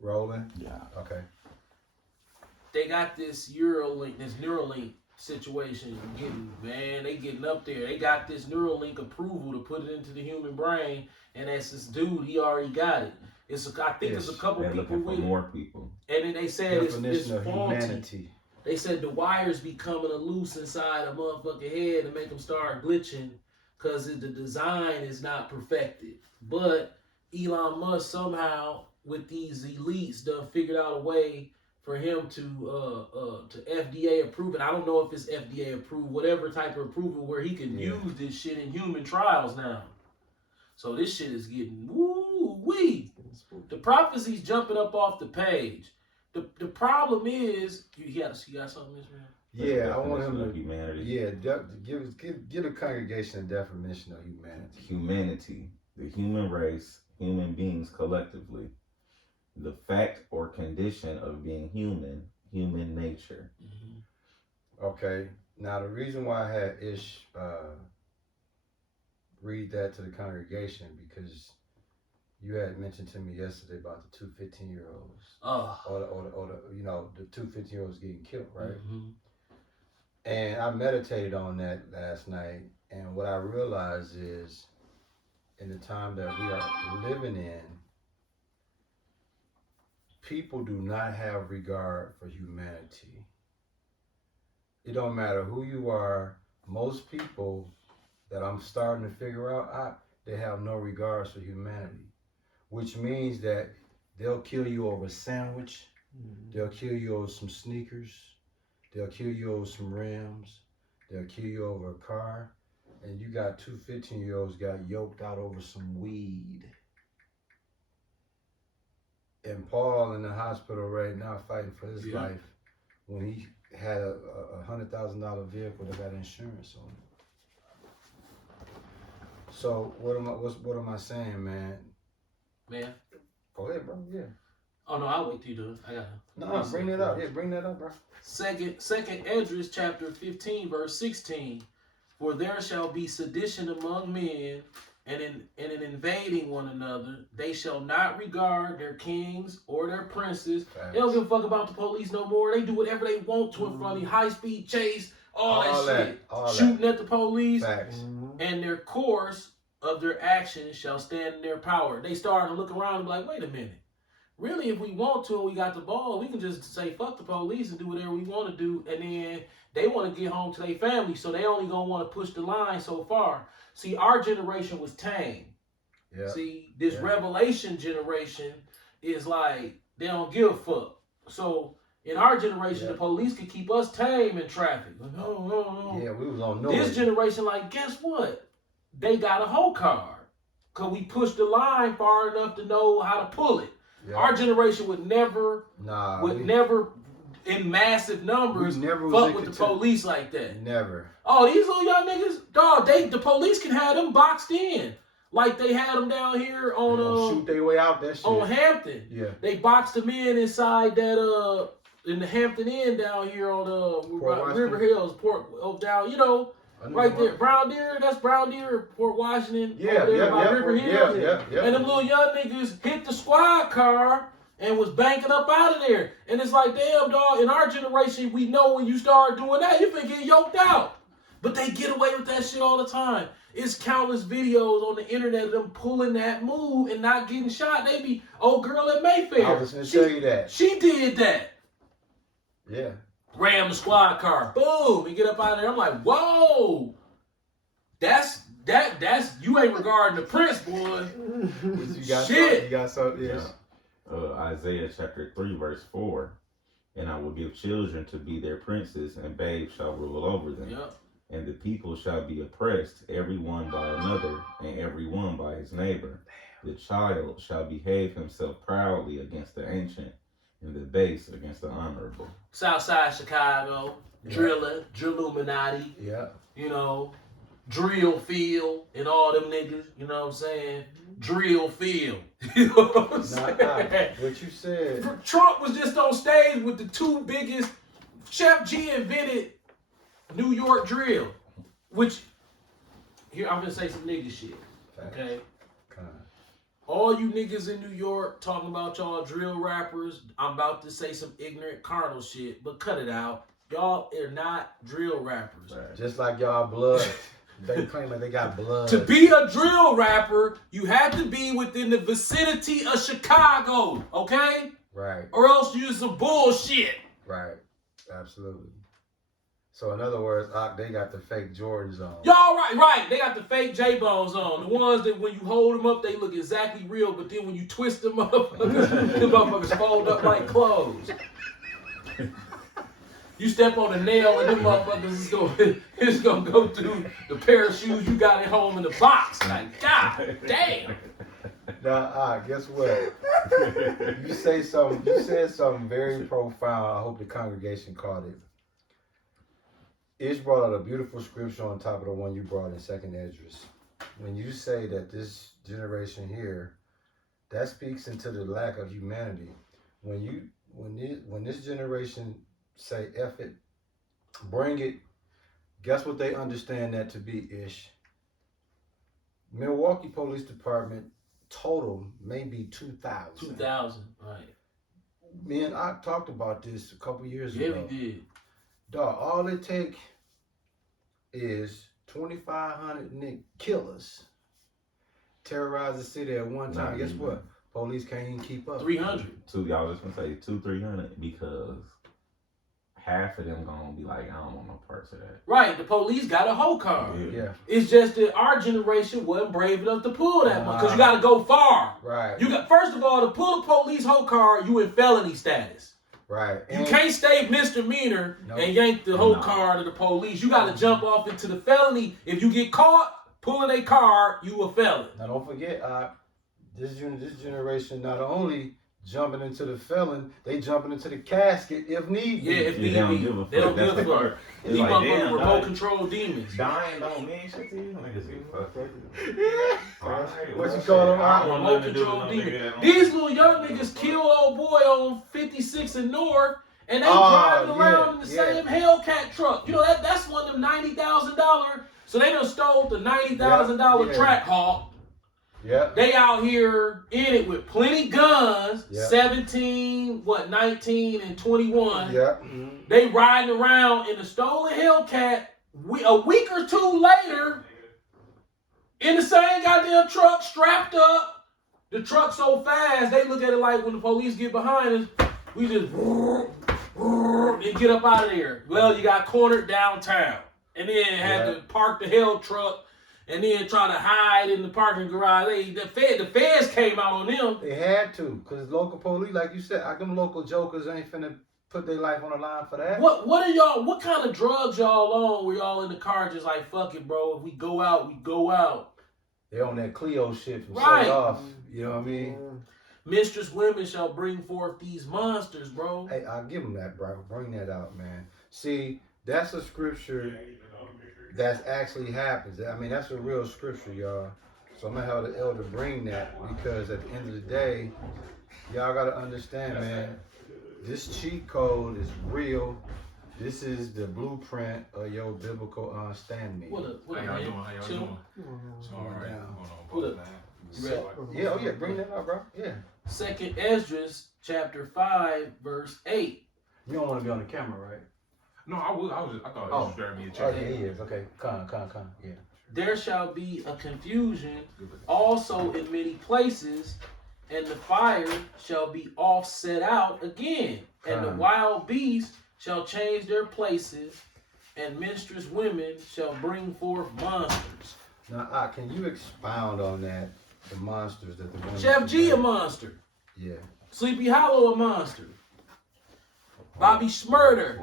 Rolling? Yeah. Okay. They got this Neuralink situation they getting up there. They got this Neuralink approval to put it into the human brain, and that's this dude. He already got it. I think it's a couple They're people looking for with more people. And then they said it's Definition of faulty. humanity. They said the wires be coming loose inside a motherfucking head to make them start glitching because the design is not perfected. But Elon Musk somehow, with these elites, done figured out a way for him to FDA approve it. I don't know if it's FDA approved, whatever type of approval where he can use this shit in human trials now. So this shit is getting woo-wee. The prophecy's jumping up off the page. The problem is, you got something, Miss Man? Yeah, I want him to. Humanity. Yeah, give the congregation a definition of humanity. Humanity, the human race, human beings collectively, the fact or condition of being human, human nature. Mm-hmm. Okay. Now the reason why I had Ish read that to the congregation because you had mentioned to me yesterday about the two 15-year-olds. Or the two 15-year-olds getting killed, right? Mm-hmm. And I meditated on that last night, and what I realized is in the time that we are living in, people do not have regard for humanity. It don't matter who you are. Most people that I'm starting to figure out, they have no regards for humanity, which means that they'll kill you over a sandwich. Mm-hmm. They'll kill you over some sneakers. They'll kill you over some rims. They'll kill you over a car. And you got two 15-year-olds got yoked out over some weed. And Paul in the hospital right now fighting for his life when he had a $100,000 vehicle that got insurance on it. So what am I saying, man? Man. Go ahead, bro. Yeah. Oh no, I'll wait till you do it. I got No, bring that up. Yeah, bring that up, bro. Second Esdras chapter 15, verse 16. For there shall be sedition among men, and in invading one another, they shall not regard their kings or their princes. Facts. They don't give a fuck about the police no more. They do whatever they want to in front of you. High speed chase, all that shit. Shooting at the police. Facts. And their course of their actions shall stand in their power. They start to look around and be like, wait a minute. Really, if we want to and we got the ball, we can just say fuck the police and do whatever we want to do. And then they want to get home to their family, so they only going to want to push the line so far. See, our generation was tame. Yeah. See, this revelation generation is like, they don't give a fuck. So, in our generation, the police could keep us tame in traffic. No. Yeah, we was on no. This generation, like, guess what? They got a whole card. Because we pushed the line far enough to know how to pull it. Yeah. Our generation would never, in massive numbers, fuck with the police like that. Never. Oh, these little young niggas, dog, the police can have them boxed in. Like they had them down here on shoot their way out that shit. On Hampton. Yeah. They boxed them in inside that in the Hampton Inn down here on River Hills, down, right there, Brown Deer, that's Brown Deer, Port Washington, River Hills. Yeah. And them little young niggas hit the squad car and was banking up out of there. And it's like, damn, dog, in our generation, we know when you start doing that, you finna get yoked out. But they get away with that shit all the time. It's countless videos on the internet of them pulling that move and not getting shot. They be, old girl at Mayfair. I was gonna tell you that. She did that. Yeah. Ram the squad car, boom, and get up out of there. I'm like, whoa, that's you ain't regarding the prince, boy. Shit. You got something. Yeah. Isaiah chapter 3 verse 4, and I will give children to be their princes, and babes shall rule over them. Yep. And the people shall be oppressed, every one by another, and every one by his neighbor. The child shall behave himself proudly against the ancient, and the base against the honorable. Southside Chicago, Driller, Drilluminati, Drill Field, and all them niggas, you know what I'm saying? Drill Field. You know what I'm saying? What you said. Trump was just on stage with the two biggest. Chef G invented New York drill, which, here I'm going to say some nigga shit, okay? All you niggas in New York talking about y'all drill rappers, I'm about to say some ignorant carnal shit, but cut it out. Y'all are not drill rappers. Just like y'all blood. They claim that they got blood. To be a drill rapper, you have to be within the vicinity of Chicago, okay? Right. Or else you're some bullshit. Right. Absolutely. So in other words, they got the fake Jordans on. Y'all right. They got the fake J-Bones on. The ones that when you hold them up, they look exactly real, but then when you twist them up, the motherfuckers fold up like clothes. You step on a nail and them motherfuckers is gonna go through the pair of shoes you got at home in the box. Like, God damn. Now, guess what? You said something very profound. I hope the congregation caught it. Ish brought out a beautiful scripture on top of the one you brought in 2nd Esdras. When you say that this generation here, that speaks into the lack of humanity. When this generation say F it, bring it, guess what they understand that to be, Ish? Milwaukee Police Department total may be 2,000. 2,000, right. Me and I talked about this a couple years Yeah, ago. we did. Dog, all it take is 2,500 killers terrorize the city at one time. Guess what? Police can't even keep up. 300. Y'all just gonna say 200-300 because half of them gonna be like, I don't want no parts of that. Right, the police got a whole car. Yeah. It's just that our generation wasn't brave enough to pull that one because you got to go far. Right. You got first of all to pull the police whole car, you in felony status. Right. You can't stay misdemeanor and yank the whole car to the police. You got to jump off into the felony. If you get caught pulling a car, you a felon. Now don't forget, this generation not only jumping into the felon, they jumping into the casket if need be. Yeah, if need be. They don't give a fuck. These like, motherfucking damn, remote control demons. Dying don't mean shit to you. Niggas get fucked. What you call them? I don't want Remote nothing to do with control no demons. nigga that These little young niggas killed old boy on 56 and North, and they driving around in the same Hellcat truck. You know that's one of them $90,000. So they done stole the $90,000 track hawk. Yeah. They out here in it with plenty guns, Yeah. 17, 19, and 21. Yeah. They riding around in a stolen Hellcat. A week or two later, in the same goddamn truck, strapped up. The truck so fast, they look at it like when the police get behind us, we just and get up out of there. Well, you got cornered downtown, and then had to park the hell truck. And then try to hide in the parking garage. The feds came out on them. They had to, because local police, like you said, them local jokers ain't finna put their life on the line for that. What kind of drugs y'all on where y'all in the car just like, fuck it, bro. If we go out, we go out. They on that Clio shit from Right. Set Off. You know what I mean? Mistress women shall bring forth these monsters, bro. Hey, I'll give them that, bro. Bring that out, man. See, that's a scripture that actually happens. I mean, that's a real scripture, y'all. So I'm gonna have the elder bring that, because at the end of the day, y'all gotta understand, man, this cheat code is real. This is the blueprint of your biblical understanding. What up, How y'all man? doing? How y'all Chill. doing? All right. What up? You ready? Yeah, oh yeah, bring that out, bro. Yeah. 2nd Esdras, chapter 5, verse 8. You don't want to be on the camera, right? No, I thought it was scaring me a Oh, check. yeah, he is. Okay, come. Yeah. There shall be a confusion also in many places, and the fire shall be offset out again, and the wild beasts shall change their places, and minstrous women shall bring forth monsters. Now, can you expound on that? The monsters that the women. Chef G a monster. Yeah. Sleepy Hollow a monster. Bobby Schmurder.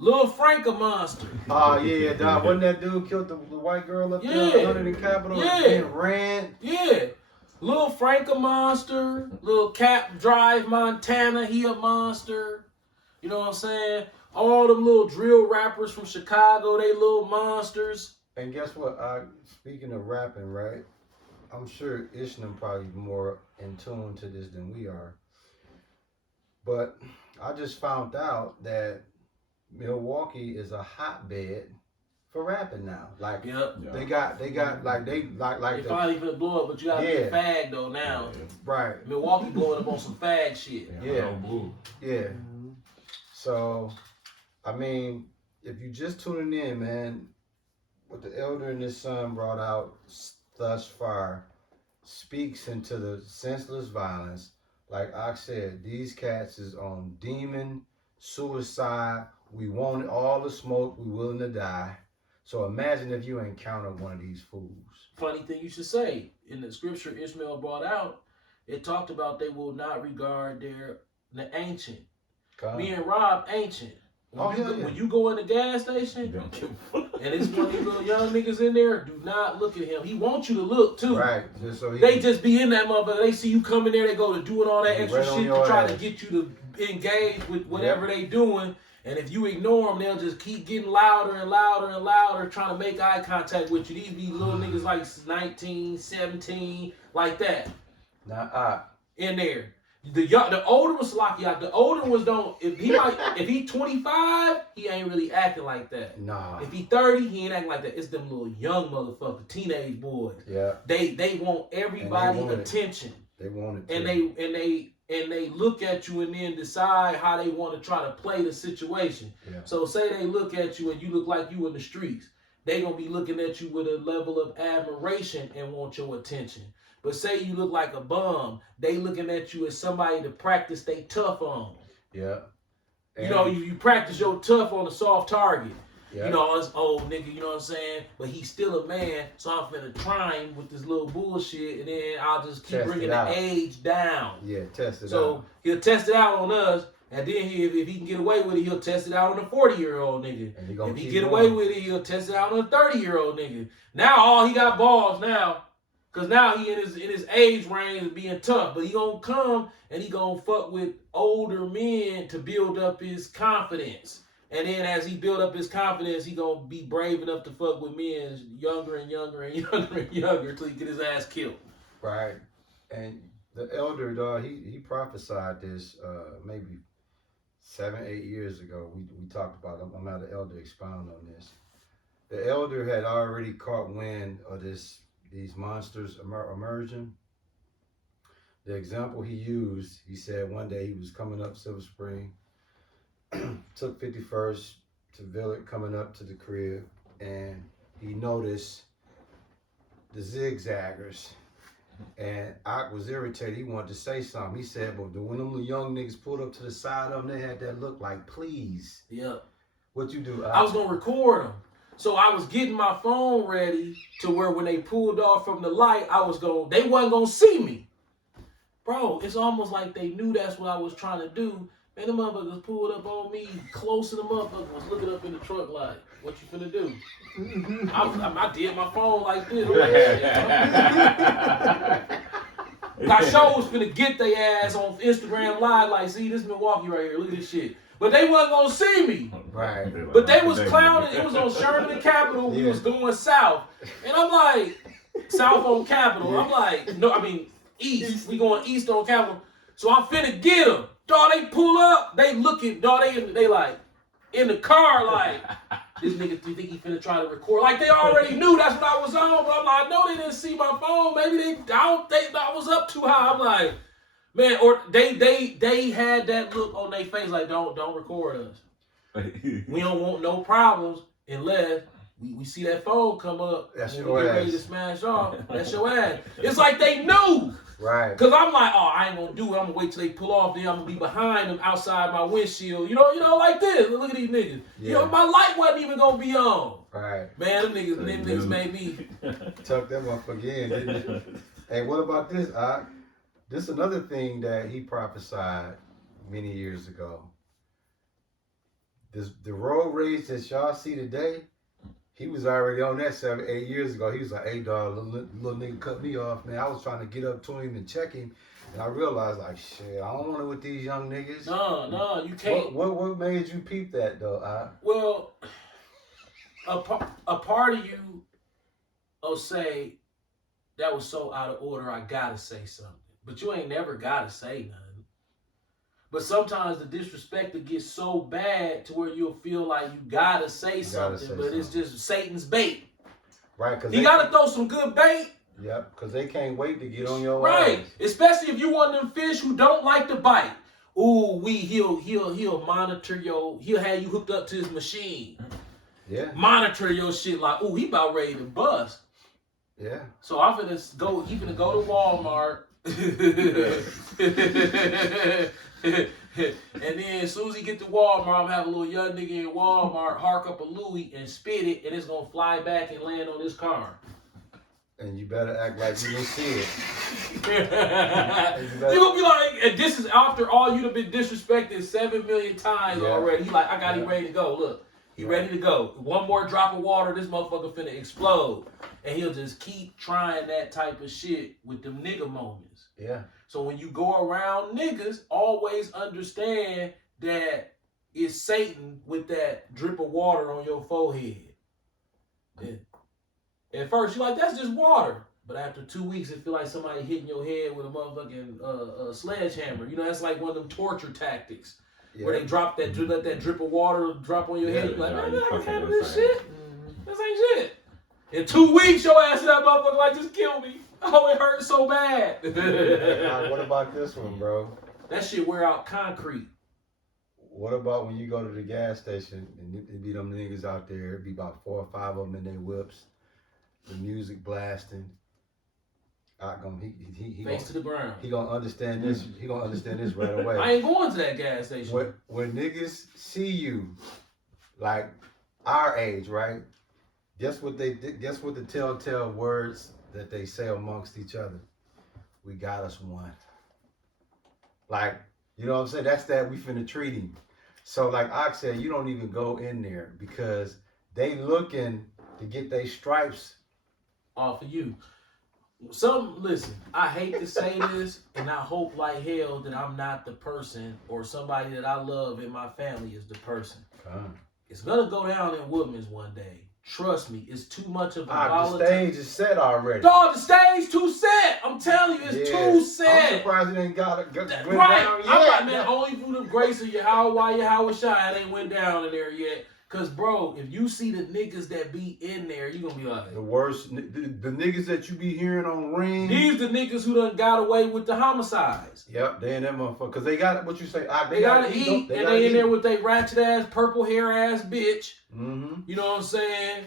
Lil Frank a monster. Oh yeah, dog. Wasn't that dude killed the white girl up there under the Capitol and ran? Yeah. Lil Frank a monster. Lil Cap Drive Montana, he a monster. You know what I'm saying? All them little drill rappers from Chicago, they little monsters. And guess what? Speaking of rapping, right? I'm sure Ishnam probably more in tune to this than we are. But I just found out that Milwaukee is a hotbed for rapping now. Like Yep. they got like they They the, finally finna blow up, but you gotta be a Yeah. fag though now. right. Milwaukee blowing up on some fag shit. Yeah. No blue. Yeah. So, I mean, if you just tuning in, man, what the elder and his son brought out thus far speaks into the senseless violence. Like I said, these cats is on demon suicide. We want all the smoke. We willing to die. So imagine if you encounter one of these fools. Funny thing you should say. In the scripture Ishmael brought out, it talked about they will not regard the ancient. Me and Rob ancient. When you go in the gas station Don't give a fuck. and it's one of these little young niggas in there, do not look at him. He wants you to look too. Right. Just so he They just be in that motherfucker. They see you come in there, they go to doing all that Right extra on shit your to try ass. to get you to engage with whatever they doing. And if you ignore them, they'll just keep getting louder and louder and louder, trying to make eye contact with you. These be little niggas like 19, 17, like that. Nah, In there. The older ones, Salakia, the older ones don't. If he 25, he ain't really acting like that. nah. If he 30, he ain't acting like that. It's them little young motherfuckers, teenage boys. Yeah. They want everybody want it. attention, They want it. and too. they look at you and then decide how they want to try to play the situation. Yeah. So say they look at you and you look like you in the streets, they gonna be looking at you with a level of admiration and want your attention. But say you look like a bum, they looking at you as somebody to practice they tough on. Yeah. You know, you practice your tough on a soft target. Yeah. You know, it's old nigga, you know what I'm saying? But he's still a man, so I'm finna try him with this little bullshit, and then I'll just keep Test bringing it the out. age down. Yeah. Test it So out. he'll test it out on us, and then if he can get away with it, he'll test it out on a 40-year-old nigga. And he gonna If he keep get going. away with it, he'll test it out on a 30-year-old nigga. Now all he got balls now, cause now he in his age range of being tough, but he gonna come and he gonna fuck with older men to build up his confidence. And then as he build up his confidence, he gonna be brave enough to fuck with men younger and younger and younger and younger till he get his ass killed. Right. And the elder, dog, he prophesied this maybe 7, 8 years ago. We talked about it. I'm not the elder expound on this. The elder had already caught wind of these monsters emerging. The example he used, he said one day he was coming up Silver Spring, took 51st to Villard coming up to the crib, and he noticed the zigzaggers. And I was irritated. He wanted to say something. He said, but when them young niggas pulled up to the side of them, they had that look like, please. Yeah. What you do? I was gonna record them. So I was getting my phone ready to where when they pulled off from the light, they wasn't gonna see me. Bro, it's almost like they knew that's what I was trying to do. Man, the motherfuckers pulled up on me, close to the motherfucker, was looking up in the truck like, what you finna do? I did my phone like this. I sure was finna get their ass on Instagram Live like, see, this Milwaukee right here, look at this shit. But they wasn't gonna see me. Right. But they was clowning. It was on Sherman and Capitol. We was going south. And I'm like, south on Capitol. I'm like, no, I mean, east. We going east on Capitol. So I'm finna get them. Dog, they pull up. They looking, dog, they like, in the car like, this nigga think he finna try to record. Like they already knew that's what I was on. But I'm like, I know they didn't see my phone. Maybe I don't think I was up too high. I'm like, man, or they had that look on their face like, don't record us. We don't want no problems unless we see that phone come up. That's when your we get ready ass. to smash off. That's your ass. It's like they knew. Right. Cause I'm like, oh, I ain't gonna do it. I'm gonna wait till they pull off. Then I'm gonna be behind them outside my windshield. You know, like this. Look at these niggas. Yeah. You know, my light wasn't even gonna be on. Right. Man, them niggas made me. Tuck them up again, didn't it? Hey, what about this, Ak? This is another thing that he prophesied many years ago. The road rage that y'all see today, he was already on that 7, 8 years ago. He was like, hey, dog, little nigga cut me off, man. I was trying to get up to him and check him. And I realized, like, shit, I don't want it with these young niggas. No, you can't. What made you peep that, though, Ak? Well, a part of you will say, that was so out of order, I gotta say something. But you ain't never gotta say nothing. But sometimes the disrespect will get so bad to where you'll feel like you gotta say something, but it's just Satan's bait. Right, because You gotta throw some good bait. Yep, because they can't wait to get on your Right. ass. Especially if you one of them fish who don't like to bite. Ooh, he'll monitor he'll have you hooked up to his machine. Yeah. Monitor your shit like, ooh, he about ready to bust. Yeah. So I'm finna go to Walmart. And then as soon as he get to Walmart, I'm gonna have a little young nigga in Walmart hark up a Louis and spit it, and it's gonna fly back and land on his car. And you better act like you didn't see it. You gonna be like, and this is after all you've been disrespected 7 million times already. He like, I got him ready to go. Look, he ready to go. One more drop of water, this motherfucker finna explode. And he'll just keep trying that type of shit with them nigga moments. Yeah. So when you go around niggas, always understand that it's Satan with that drip of water on your forehead. And at first, you're like, that's just water. But after 2 weeks, it feel like somebody hitting your head with a motherfucking sledgehammer. You know, that's like one of them torture tactics. Yeah. Where they let that drip of water drop on your head. You're like, man, I ain't having this insane. shit. This ain't shit. In 2 weeks, your ass in that motherfucker like, just kill me. Oh, it hurts so bad. What about this one, bro? That shit wear out concrete. What about when you go to the gas station and it be them niggas out there? It be about 4 or 5 of them in their whips, the music blasting. Face to the ground. He gonna understand this. He gonna understand this right away. I ain't going to that gas station. When niggas see you, like our age, right? Guess what the telltale words that they say amongst each other? We got us one. Like, you know what I'm saying? That's that we finna treat him. So like I said, you don't even go in there because they looking to get their stripes off of you. Listen, I hate to say this, and I hope like hell that I'm not the person or somebody that I love in my family is the person. It's gonna go down in Woodman's one day. Trust me, it's too much of a the stage is set already. Dog, the stage too set. I'm telling you, it's too set. I'm surprised it ain't went right. down yet. I'm like, man, only through the grace of Yahweh Shai, it ain't went down in there yet. Cause bro, if you see the niggas that be in there, you gonna be like the worst, the niggas that you be hearing on Ring. These the niggas who done got away with the homicides. Yep, they in that motherfucker. Cause they got what you say. They gotta eat, and they in there with they ratchet ass, purple hair ass bitch. Mm-hmm. You know what I'm saying?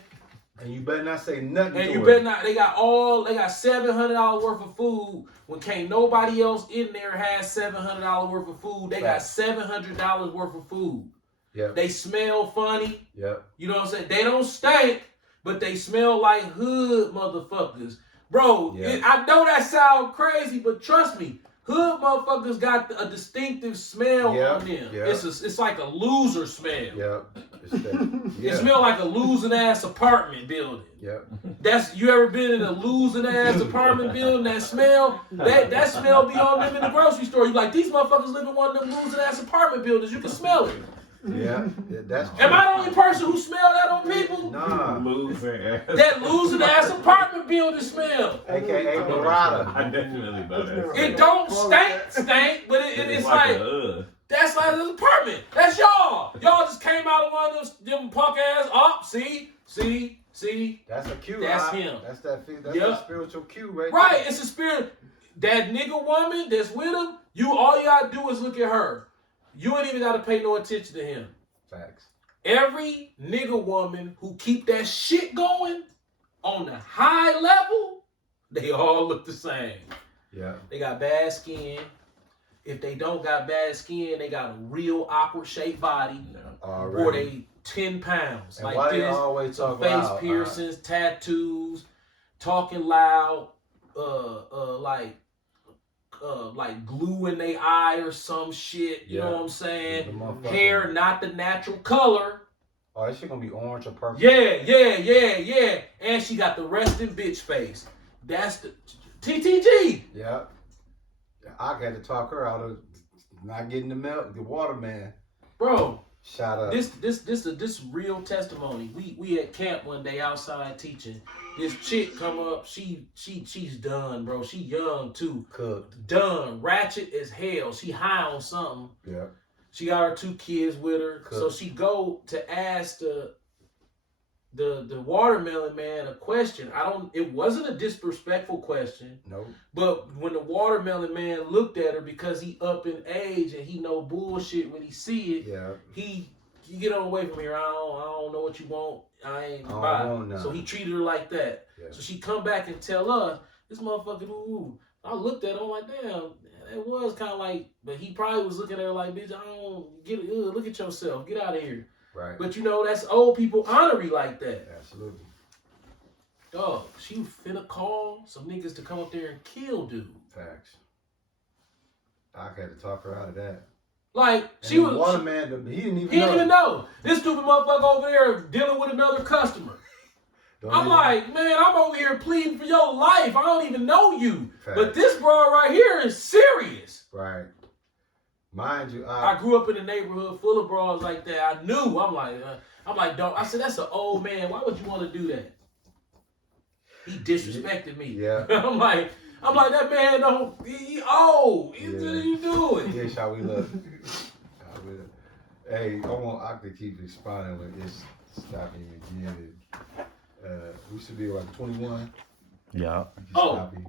And you better not say nothing. And to you her. better not. They got $700 worth of food when can't nobody else in there has $700 worth of food. They got $700 worth of food. Yep. They smell funny. Yep. You know what I'm saying? They don't stink, but they smell like hood motherfuckers. Bro, I know that sound crazy, but trust me, hood motherfuckers got a distinctive smell on them. Yep. It's like a loser smell. Yep. It smell like a losing ass apartment building. Yep. You ever been in a losing ass apartment building? That smell, that smell be on them in the grocery store. You like, these motherfuckers live in one of them losing ass apartment buildings. You can smell it. Yeah, that's true. Am I the only person who smell that on people? Nah. That losing ass apartment building smell. AKA Barada. I definitely know that. It don't stink, but it's like that's like this apartment. That's y'all. Y'all just came out of one of them punk ass up. See. That's a cue. That's him. That's that spiritual cue right Right, there. it's a spirit. That nigga woman that's with him, all you gotta do is look at her. You ain't even gotta pay no attention to him. Facts. Every nigga woman who keep that shit going on the high level, they all look the same. Yeah. They got bad skin. If they don't got bad skin, they got a real awkward shaped body. Already. Or they 10 pounds. And like why this. they always talk face loud? piercings, tattoos, talking loud, like glue in their eye or some shit. You know what I'm saying? Hair not the natural color. Oh, that shit gonna be orange or purple. Yeah. And she got the resting bitch face. That's the TTG. Yeah. I had to talk her out of not getting the water man. Bro. Shout out. This real testimony. We at camp one day outside teaching, This chick come up, she's done, bro. She young too. Cooked. Done. Ratchet as hell. She high on something. Yeah. She got her 2 kids with her. Cooked. So she go to ask the watermelon man a question. It wasn't a disrespectful question. Nope. But when the watermelon man looked at her, because he up in age and he know bullshit when he see it, Yeah. you get on away from here. I don't know what you want. I ain't I don't buy. want none. So he treated her like that. Yeah. So she come back and tell us, this motherfucker, ooh. I looked at him like, damn, it was kind of like, but he probably was looking at her like, bitch, I don't get it. Look at yourself. Get out of here. Right. But you know, that's old people honorary like that. Absolutely. Dog, she finna call some niggas to come up there and kill dude. Facts. I had to talk her out of that. Like, And she the was. waterman, he didn't even He know. didn't even know. This stupid motherfucker over there dealing with another customer. Don't I'm even- like, man, I'm over here pleading for your life. I don't even know you. Facts. But this broad right here is serious. Right. Mind you, I grew up in a neighborhood full of broads like that. I knew. I'm like, dog. I said, that's an old man. Why would you want to do that? He disrespected me. Yeah. I'm like, that man don't. He old. Yeah. What are you doing? Yeah, shall we look? Hey, I could keep responding with this. Stop him again. We should be like 21. Yeah. Oh. Stop him.